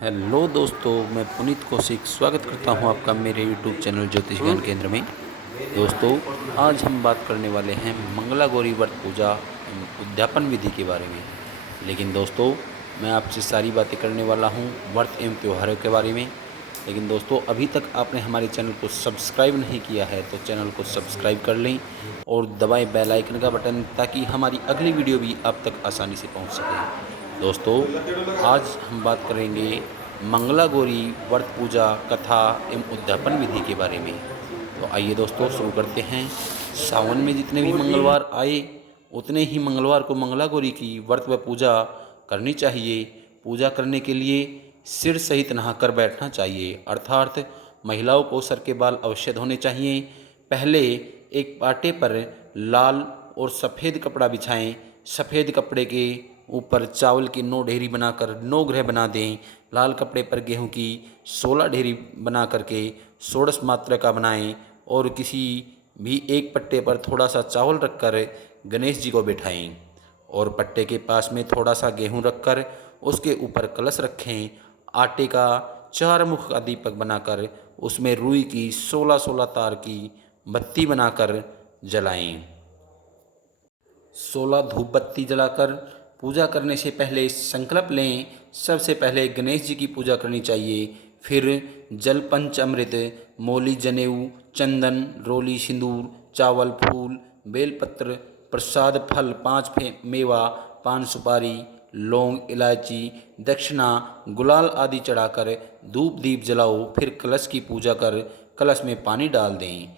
Hello दोस्तों, मैं पुनीत कौशिक स्वागत करता हूं आपका मेरे यूट्यूब चैनल ज्योतिष ज्ञान केंद्र में। दोस्तों, आज हम बात करने वाले हैं मंगला गौरी व्रत पूजा एवं उद्यापन विधि के बारे में। लेकिन दोस्तों, मैं आपसे सारी बातें करने वाला हूं व्रत एवं त्योहारों के बारे में। लेकिन दोस्तों, अभी तक आपने हमारे चैनल को सब्सक्राइब नहीं किया है तो चैनल को सब्सक्राइब कर लें और दबाएं बेल आइकन का बटन, ताकि हमारी अगली वीडियो भी आप तक आसानी से पहुंच सके। दोस्तों, आज हम बात करेंगे मंगला गौरी व्रत पूजा कथा एवं उद्यापन विधि के बारे में। तो आइए दोस्तों, शुरू करते हैं। सावन में जितने भी मंगलवार आए उतने ही मंगलवार को मंगला गौरी की व्रत व पूजा करनी चाहिए। पूजा करने के लिए सिर सहित नहाकर बैठना चाहिए, अर्थात महिलाओं को सर के बाल अवश्य धोने चाहिए। पहले एक पाटे पर लाल और सफ़ेद कपड़ा बिछाएं। सफ़ेद कपड़े के ऊपर चावल की 9 ढेरी बनाकर 9 ग्रह बना दें। लाल कपड़े पर गेहूं की 16 ढेरी बना करके 16 मात्रा का बनाएं और किसी भी एक पट्टे पर थोड़ा सा चावल रखकर गणेश जी को बिठाएं और पट्टे के पास में थोड़ा सा गेहूं रखकर उसके ऊपर कलश रखें। आटे का 4 मुख का दीपक बनाकर उसमें रुई की 16-16 तार की बत्ती बनाकर जलाएं। 16 धूप बत्ती जलाकर पूजा करने से पहले संकल्प लें। सबसे पहले गणेश जी की पूजा करनी चाहिए, फिर जल पंचामृत, मौली, जनेऊ, चंदन, रोली, सिंदूर, चावल, फूल, बेलपत्र, प्रसाद, फल, 5 मेवा, पान, सुपारी, लौंग, इलायची, दक्षिणा, गुलाल आदि चढ़ाकर धूप दीप जलाओ। फिर कलश की पूजा कर कलश में पानी डाल दें।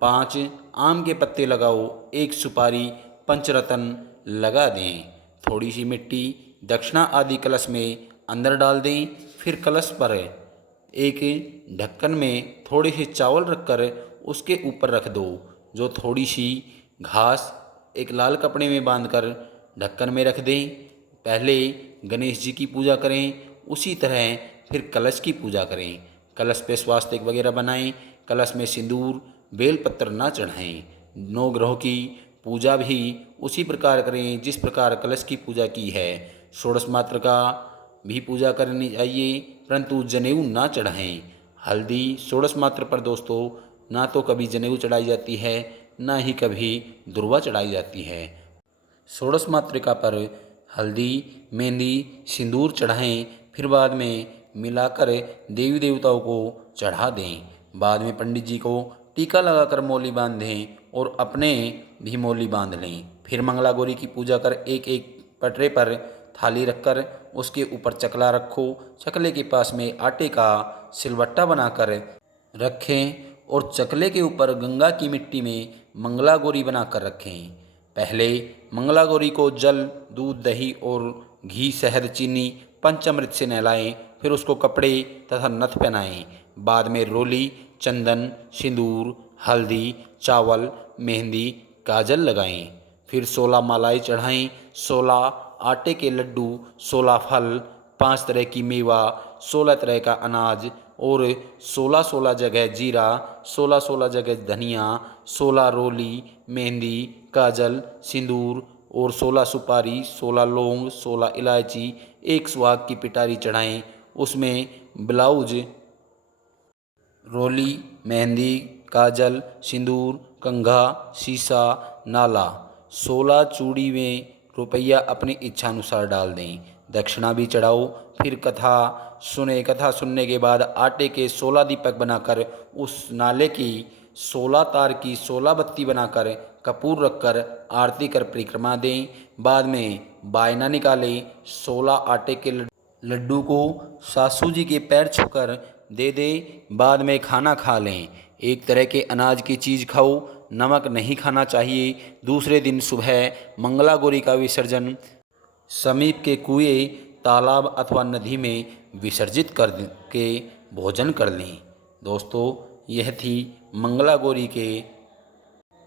5 आम के पत्ते लगाओ। 1 सुपारी पंचरत्न लगा दें। थोड़ी सी मिट्टी, दक्षिणा आदि कलश में अंदर डाल दें। फिर कलश पर एक ढक्कन में थोड़े से चावल रखकर उसके ऊपर रख दो, जो थोड़ी सी घास एक लाल कपड़े में बांधकर ढक्कन में रख दें। पहले गणेश जी की पूजा करें, उसी तरह फिर कलश की पूजा करें। कलश पे स्वास्तिक वगैरह बनाएं। कलश में सिंदूर बेलपत्र ना चढ़ाएं। 9 ग्रहों की पूजा भी उसी प्रकार करें जिस प्रकार कलश की पूजा की है। 16 मात्र का भी पूजा करनी चाहिए, परंतु जनेऊ ना चढ़ाएं। हल्दी 16 मात्र पर दोस्तों ना तो कभी जनेऊ चढ़ाई जाती है, ना ही कभी दुर्वा चढ़ाई जाती है। 16 मातृका पर हल्दी, मेहंदी, सिंदूर चढ़ाएं। फिर बाद में मिलाकर देवी देवताओं को चढ़ा दें। बाद में पंडित जी को टीका लगाकर मौली बांध दें और अपने भी मौली बांध लें। फिर मंगला गौरी की पूजा कर एक एक पटरे पर थाली रखकर उसके ऊपर चकला रखो। चकले के पास में आटे का सिलवट्टा बनाकर रखें और चकले के ऊपर गंगा की मिट्टी में मंगला गौरी बनाकर रखें। पहले मंगला गौरी को जल, दूध, दही और घी, शहद, चीनी, पंचामृत से नहलाएं। फिर उसको कपड़े तथा नथ पहनाएं। बाद में रोली, चंदन, सिंदूर, हल्दी, चावल, मेहंदी, काजल लगाएं। फिर 16 मालाएं चढ़ाएं। 16 आटे के लड्डू, 16 फल, 5 तरह की मेवा, 16 तरह का अनाज और 16-16 जगह जीरा, 16-16 जगह धनिया, 16 रोली, मेहंदी, काजल, सिंदूर और 16 सुपारी, 16 लौंग, 16 इलायची, 1 सुहाग की पिटारी चढ़ाएं। उसमें ब्लाउज, रोली, मेहंदी, काजल, सिंदूर, कंघा, शीशा, नाला, 16 चूड़ी में रुपया अपनी इच्छानुसार डाल दें। दक्षिणा भी चढ़ाओ। फिर कथा सुने। कथा सुनने के बाद आटे के 16 दीपक बनाकर उस नाले की 16 तार की 16 बत्ती बनाकर कपूर रखकर आरती कर परिक्रमा दें। बाद में बायना निकालें। 16 आटे के लड्डू को सासू जी के पैर छूकर दे दे। बाद में खाना खा लें। एक तरह के अनाज की चीज़ खाओ, नमक नहीं खाना चाहिए। दूसरे दिन सुबह मंगला गौरी का विसर्जन समीप के कुएं, तालाब अथवा नदी में विसर्जित कर के भोजन कर लें। दोस्तों, यह थी मंगला गौरी के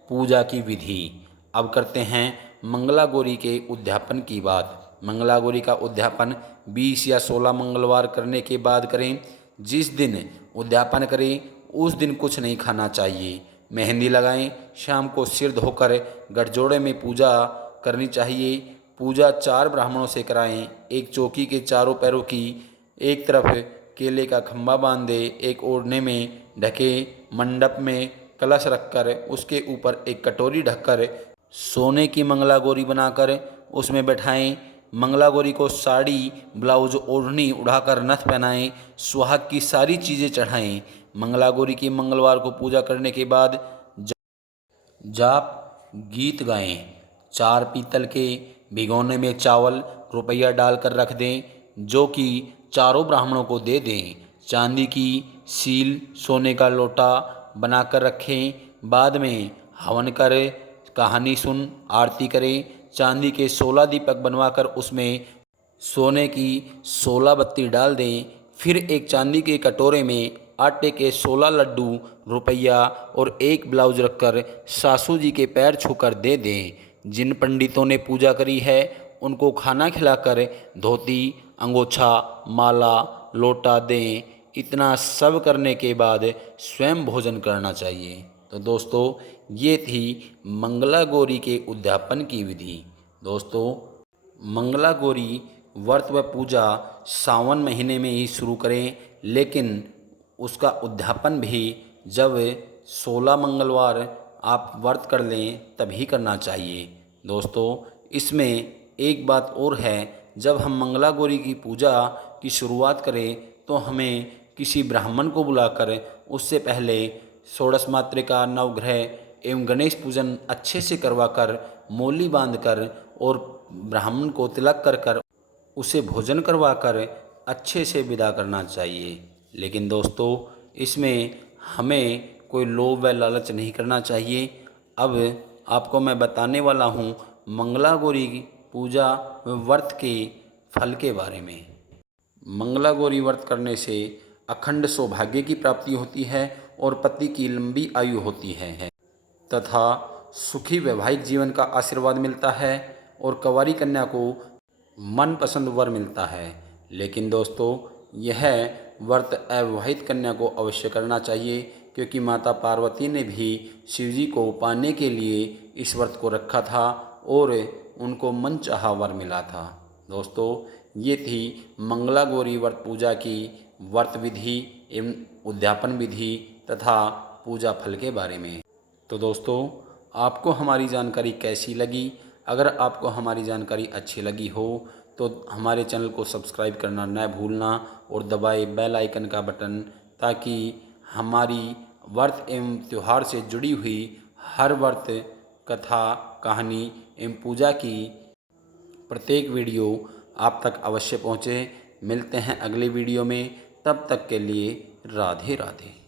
पूजा की विधि। अब करते हैं मंगला गौरी के उद्यापन की बात। मंगला गौरी का उद्यापन 20 या 16 मंगलवार करने के बाद करें। जिस दिन उद्यापन करें उस दिन कुछ नहीं खाना चाहिए। मेहंदी लगाएं। शाम को सिर धोकर गठजोड़े में पूजा करनी चाहिए। पूजा 4 ब्राह्मणों से कराएं। एक चौकी के चारों पैरों की एक तरफ केले का खम्भा बांध दे, एक ओढ़ने में ढके, मंडप में कलश रखकर उसके ऊपर एक कटोरी ढककर सोने की मंगला गौरी बनाकर उसमें बैठाएं। मंगला गौरी को साड़ी, ब्लाउज, ओढ़नी उड़ाकर नथ पहनाएं, सुहाग की सारी चीज़ें चढ़ाएं। मंगला गौरी की मंगलवार को पूजा करने के बाद जाप गीत गाएं। 4 पीतल के भिगोने में चावल रुपया डालकर रख दें, जो कि चारों ब्राह्मणों को दे दें। चांदी की सील, सोने का लोटा बनाकर रखें। बाद में हवन कर कहानी सुन आरती करें। चांदी के 16 दीपक बनवाकर उसमें सोने की 16 बत्ती डाल दें। फिर एक चांदी के कटोरे में आटे के 16 लड्डू, रुपया और एक ब्लाउज रखकर सासू जी के पैर छूकर दे दें। जिन पंडितों ने पूजा करी है उनको खाना खिलाकर धोती, अंगोछा, माला, लोटा दें। इतना सब करने के बाद स्वयं भोजन करना चाहिए। तो दोस्तों, ये थी मंगला गौरी के उद्यापन की विधि। दोस्तों, मंगला गौरी व्रत व पूजा सावन महीने में ही शुरू करें, लेकिन उसका उद्यापन भी जब 16 मंगलवार आप व्रत कर लें तभी करना चाहिए। दोस्तों, इसमें एक बात और है, जब हम मंगला गौरी की पूजा की शुरुआत करें तो हमें किसी ब्राह्मण को बुलाकर उससे पहले षोडश मातृका, नवग्रह एवं गणेश पूजन अच्छे से करवाकर, मौली बांधकर और ब्राह्मण को तिलक कर कर उसे भोजन करवाकर अच्छे से विदा करना चाहिए। लेकिन दोस्तों, इसमें हमें कोई लोभ व लालच नहीं करना चाहिए। अब आपको मैं बताने वाला हूँ मंगला गौरी की पूजा व व्रत के फल के बारे में। मंगला गौरी व्रत करने से अखंड सौभाग्य की प्राप्ति होती है और पति की लंबी आयु होती है तथा सुखी वैवाहिक जीवन का आशीर्वाद मिलता है और कंवारी कन्या को मनपसंद वर मिलता है। लेकिन दोस्तों, यह व्रत अविवाहित कन्या को अवश्य करना चाहिए, क्योंकि माता पार्वती ने भी शिवजी को पाने के लिए इस व्रत को रखा था और उनको मनचाहा वर मिला था। दोस्तों, ये थी मंगला गौरी व्रत पूजा की व्रत विधि एवं उद्यापन विधि तथा पूजा फल के बारे में। तो दोस्तों, आपको हमारी जानकारी कैसी लगी? अगर आपको हमारी जानकारी अच्छी लगी हो तो हमारे चैनल को सब्सक्राइब करना न भूलना और दबाए बेल आइकन का बटन, ताकि हमारी व्रत एवं त्यौहार से जुड़ी हुई हर व्रत, कथा, कहानी एवं पूजा की प्रत्येक वीडियो आप तक अवश्य पहुँचे। मिलते हैं अगले वीडियो में, तब तक के लिए राधे राधे।